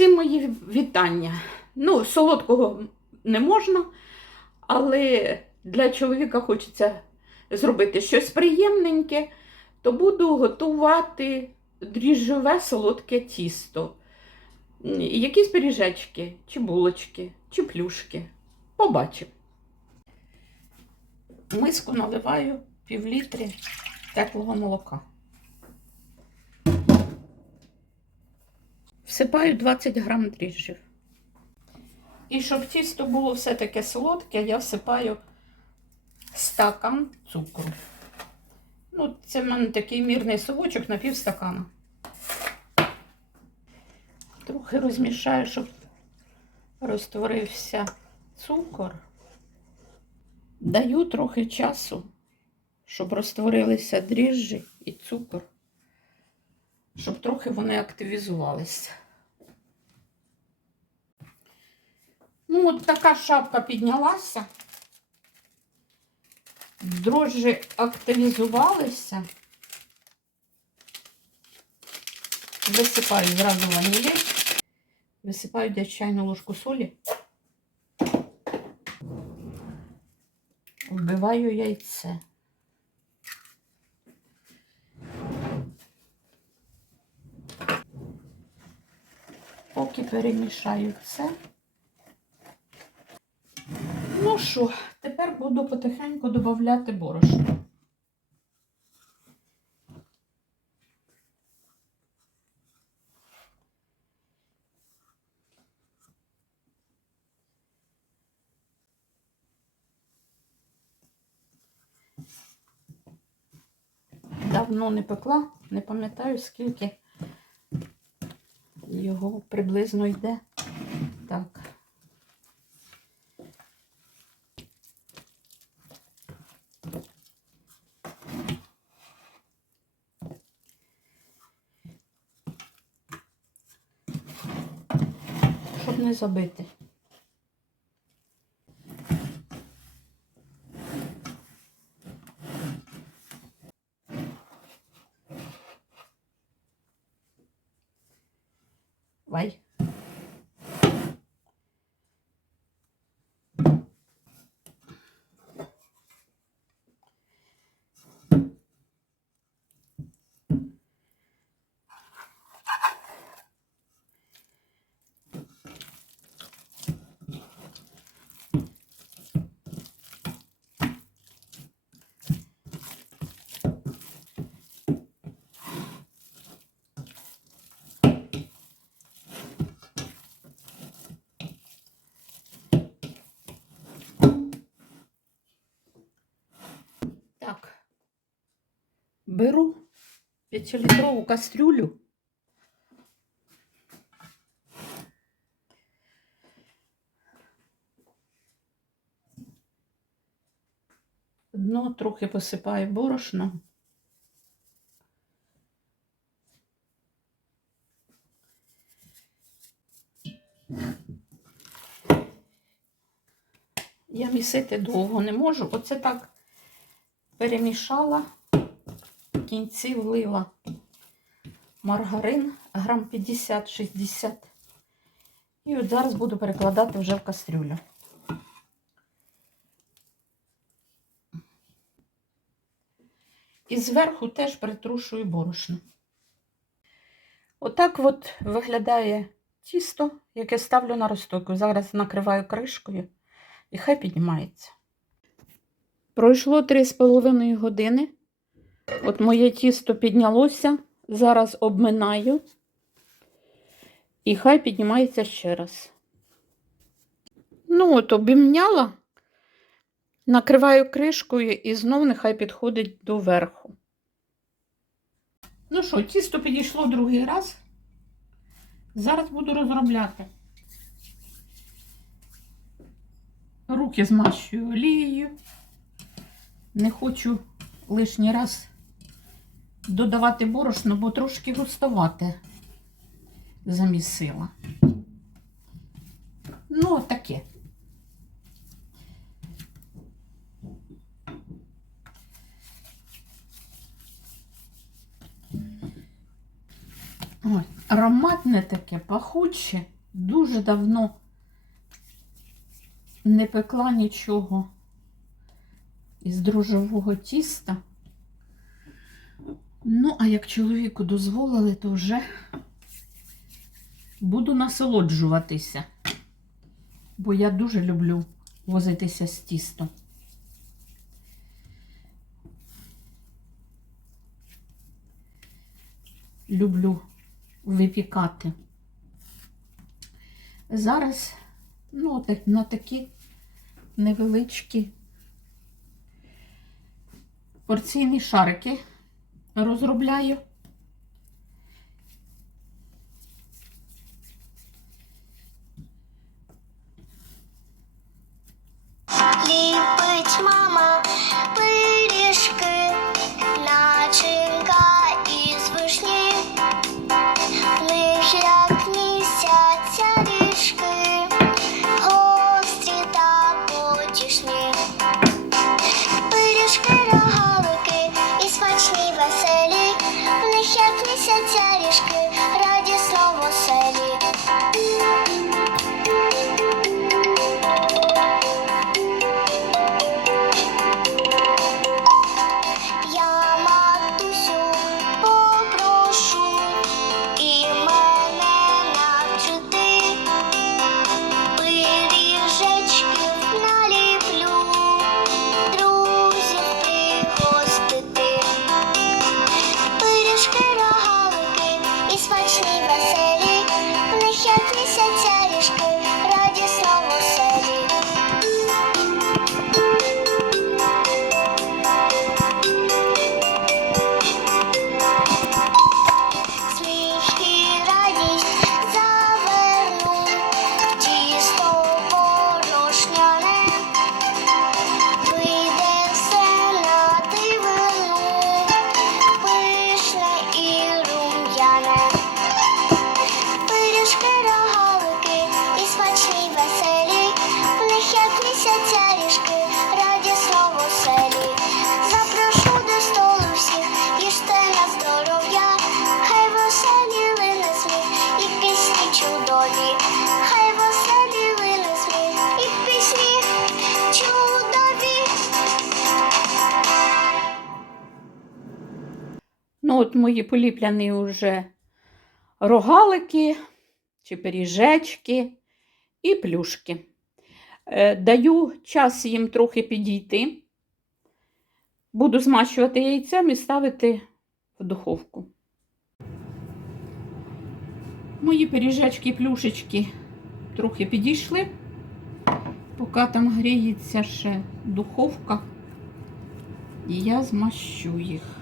Всім мої вітання. Ну, солодкого не можна, але для чоловіка хочеться зробити щось приємненьке, то буду готувати дріжджове солодке тісто. Якісь пиріжечки, чи булочки, чи плюшки. Побачимо. Миску наливаю пів літри теплого молока. Всипаю 20 грам дріжджів. І щоб тісто було все таке солодке, я всипаю стакан цукру. Ну, це в мене такий мірний совочок на пів стакана. Трохи розмішаю, щоб розтворився цукор. Даю трохи часу, щоб розтворилися дріжджі і цукор, щоб трохи вони активізувалися. Ну, от така шапка піднялася. Дрожжі активізувалися. Висипаю зразу ванілі. Висипаю десь ложку солі. Вбиваю яйце. Поки перемішаю це. Ну що, тепер буду потихеньку додати борошно. Давно не пекла, не пам'ятаю, скільки його приблизно йде. Так. Щоб не забити. Ouais. Беру 5-літрову кастрюлю. Дно трохи посипаю борошном. Я місити довго не можу. Оце так перемішала, кінці влила маргарин грам 50-60. І от зараз буду перекладати вже в кастрюлю. І зверху теж притрушую борошно. Отак от виглядає тісто, яке ставлю на розтойку. Зараз накриваю кришкою і хай піднімається. Пройшло 3,5 години. От моє тісто піднялося. Зараз обминаю. І хай піднімається ще раз. Ну, от обімняла, накриваю кришкою і знов нехай підходить до верху. Ну що, тісто підійшло другий раз. Зараз буду розробляти. Руки змащую олією. Не хочу лишній раз додавати борошно, бо трошки густовате замісила. Ну, таке. Ой, Ароматне таке, пахуче. Дуже давно не пекла нічого із дрожжового тіста. Ну, а як чоловіку дозволили, то вже буду насолоджуватися, бо я дуже люблю возитися з тістом. Люблю випікати. Зараз ну, так, на такі невеличкі порційні шарики розробляю. Смачні Ну, от мої поліпляні вже рогалики чи пиріжечки і плюшки. Е, Даю час їм трохи підійти. Буду змащувати яйцем і ставити в духовку. Мої пиріжечки плюшечки трохи підійшли, поки там гріється ще духовка, і я змащу їх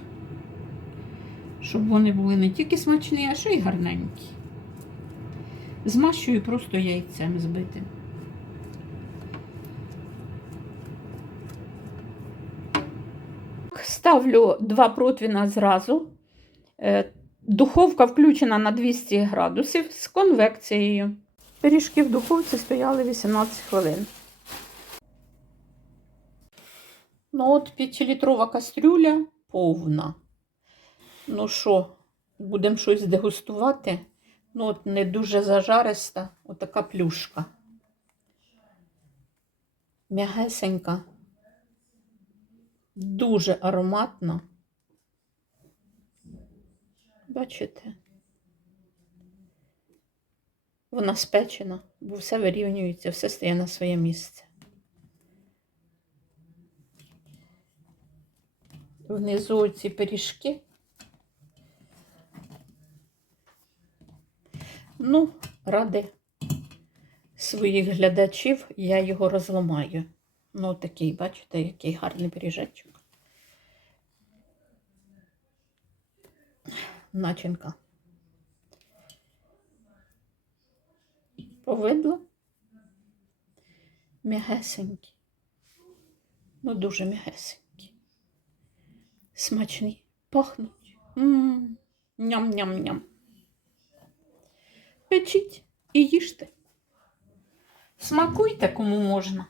щоб вони були не тільки смачні, а ще й гарненькі. Змащую просто яйцем збитим. Ставлю два противня зразу. Е, Духовка включена на 200 градусів з конвекцією. Пиріжки в духовці стояли 18 хвилин. Ну от 5-літрова кастрюля повна. Ну що, будемо щось дегустувати. Ну, от не дуже зажариста, отака плюшка. М'ягесенька, дуже ароматна. Бачите? Вона спечена, бо все вирівнюється, все стає на своє місце. Внизу ці пиріжки. Ну, ради своїх глядачів я його розламаю. Ну, такий, бачите, який гарний пиріжечок. Начинка. Повидло. М'ягесенькі. Ну, дуже м'ягесенькі. Смачні. Пахнуть. Ням-ням-ням. Печіть і їжте. Смакуйте, кому можна.